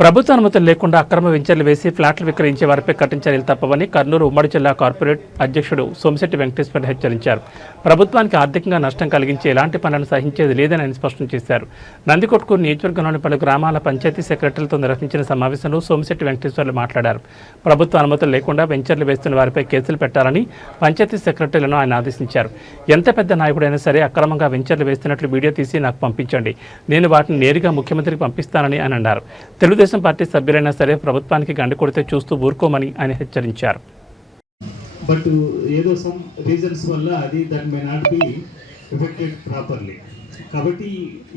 ప్రభుత్వ అనుమతులు లేకుండా అక్రమ వెంచర్లు వేసి ఫ్లాట్లు విక్రయించే వారిపై కఠిన చర్యలు తప్పవని కర్నూలు ఉమ్మడి జిల్లా కార్పొరేట్ అధ్యక్షుడు సోమిశెట్టి వెంకటేశ్వర హెచ్చరించారు. ప్రభుత్వానికి ఆర్థికంగా నష్టం కలిగించే ఎలాంటి పనులను సహించేది లేదని ఆయన స్పష్టం చేశారు. నందికొట్కూరు నియోజకవర్గంలోని పలు గ్రామాల పంచాయతీ సెక్రటరీలతో నిర్వహించిన సమావేశంలో సోమిశెట్టి వెంకటేశ్వర్లు మాట్లాడారు. ప్రభుత్వ అనుమతులు లేకుండా వెంచర్లు వేస్తున్న వారిపై కేసులు పెట్టాలని పంచాయతీ సెక్రటరీలను ఆయన ఆదేశించారు. ఎంత పెద్ద నాయకుడైనా సరే అక్రమంగా వెంచర్లు వేస్తున్నట్లు వీడియో తీసి నాకు పంపించండి. నేను వాటిని నేరుగా ముఖ్యమంత్రికి పంపిస్తానని ఆయన అన్నారు. తెలుగుదేశం పార్టీ సభ్యులైనా సరే ప్రభుత్వానికి గండి కొడితే చూస్తూ ఊరుకోమని ఆయన హెచ్చరించారు. బట్ ఏదో సమ్ రీజన్స్ వల్ల అది that may not be affected properly కాబట్టి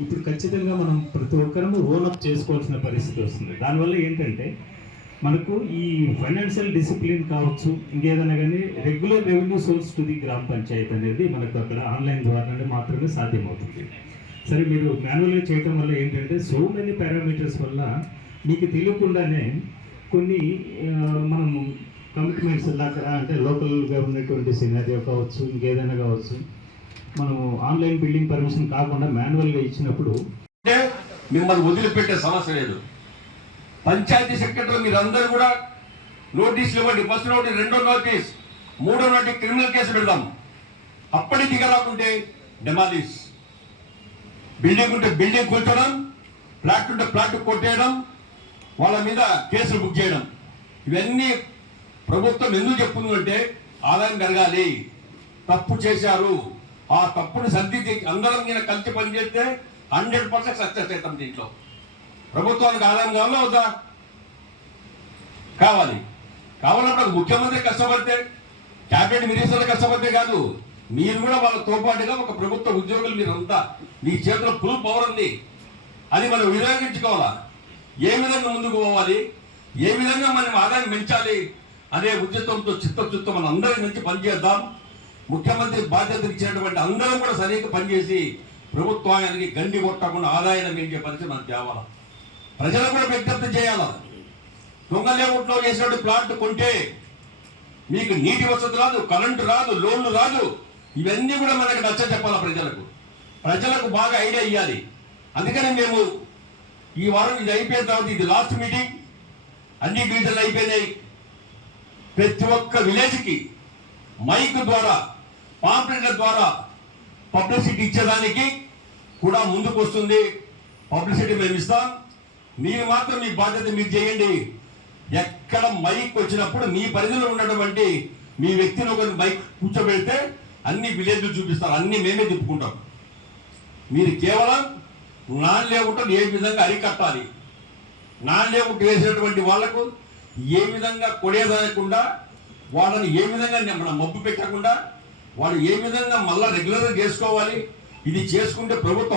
ఇప్పుడు ఖచ్చితంగా మనం ప్రతి ఒక్కరము ఓన్ అప్ చేసుకోవాల్సిన పరిస్థితి వస్తుంది. దానివల్ల ఏంటంటే మనకు ఈ ఫైనాన్షియల్ డిసిప్లిన్ కావచ్చు ఇంకేదైనా కానీ regular revenue source to the grama panchayat అనేది మనకు అక్కడ ఆన్లైన్ ద్వారానే మాత్రమే సాధ్యమవుతుంది. సరే మీరు మాన్యువల్గా చేయటం వల్ల ఏంటంటే సో మెనీ పారామీటర్స్ వల్ల మీకు తెలియకుండానే కొన్ని మనం మనము కమిట్మెంట్స్ దగ్గర అంటే లోకల్గా ఉన్నటువంటి సినారియో కావచ్చు ఇంకేదైనా కావచ్చు మనము ఆన్లైన్ బిల్డింగ్ పర్మిషన్ కాకుండా మాన్యువల్గా ఇచ్చినప్పుడు అంటే మిమ్మల్ని వదిలిపెట్టే సమస్య లేదు. పంచాయతీ సెక్రటరీ మీరందరూ కూడా నోటీసులు ఇవ్వండి. ఫస్ట్ నోటీస్ రెండో నోటీస్ మూడో నోటీస్ క్రిమినల్ కేసు పెడదాం. అప్పటి దిగరాకుంటే డెమాలిస్ బిల్డింగ్ ఉంటే బిల్డింగ్ కూల్చడం ఫ్లాట్ ఉంటే ఫ్లాట్ కొట్టేయడం వాళ్ళ మీద కేసులు బుక్ చేయడం. ఇవన్నీ ప్రభుత్వం ఎందుకు చెప్తుందంటే ఆదాయం పెరగాలి. తప్పు చేశారు. ఆ తప్పుని సర్దిద్ది అందరం మీద కలిసి పనిచేస్తే హండ్రెడ్ పర్సెంట్ సక్సెస్ అవుతాం దీంట్లో. ప్రభుత్వానికి ఆదాయం కావాలా అవుతా కావాలి. కావాలంటే ముఖ్యమంత్రి కష్టపడితే క్యాబినెట్ మినిస్టర్లు కష్టపడితే కాదు మీరు కూడా వాళ్ళతో పాటుగా ఒక ప్రభుత్వ ఉద్యోగులు మీరు అంతా మీ చేతిలో ఫుల్ పవర్ ఉంది. అది మనం వినియోగించుకోవాలా? ఏ విధంగా ముందుకు పోవాలి? ఏ విధంగా మనం ఆదాయం పెంచాలి? అనే ఉద్యతంతో చిత్తశుద్ధితో మనం అందరం మంచి పనిచేద్దాం. ముఖ్యమంత్రి బాధ్యత ఇచ్చినటువంటి అందరం కూడా సరిగ్గా పనిచేసి ప్రభుత్వానికి గండి కొట్టకుండా ఆదాయాన్ని పెంచే పరిస్థితి మనం తేవాలి? ప్రజలు కూడా విజ్ఞప్తి చేయాలి? దొంగ లేఅవుట్లో చేసినటువంటి ప్లాట్ కొంటే మీకు నీటి వసతి రాదు కరెంటు రాదు లోన్లు రాదు. ఇవన్నీ కూడా మనకి నచ్చ చెప్పాలి ప్రజలకు? ప్రజలకు బాగా ఐడియా ఇవ్వాలి అందుకని మేము ఈ వారం ఇది అయిపోయిన తర్వాత ఇది లాస్ట్ మీటింగ్ అన్ని డివిజన్లు అయిపోయినాయి. ప్రతి ఒక్క విలేజ్కి మైక్ ద్వారా పాంప్లెట్ల ద్వారా పబ్లిసిటీ ఇచ్చేదానికి కూడా ముందుకు వస్తుంది. పబ్లిసిటీ మేము ఇస్తాం. మీరు మాత్రం మీ బాధ్యత మీరు చేయండి. ఎక్కడ మైక్ వచ్చినప్పుడు మీ పరిధిలో ఉన్నటువంటి మీ వ్యక్తిని ఒక మైక్ కూర్చోబెడితే అన్ని విలేజ్లు చూపిస్తారు. అన్ని మేమే తిప్పుకుంటాం. మీరు కేవలం నాన్ లేఅవుట్ ఏ విధంగా అరికట్టాలి? నాన్ లేఅవుట్ వేసినటువంటి వాళ్ళకు ఏ విధంగా కొడేదనకుండా వాళ్ళని ఏ విధంగా మన మబ్బు పెట్టకుండా వాళ్ళు ఏ విధంగా మళ్ళా రెగ్యులర్గా చేసుకోవాలి? ఇది చేసుకుంటే ప్రభుత్వం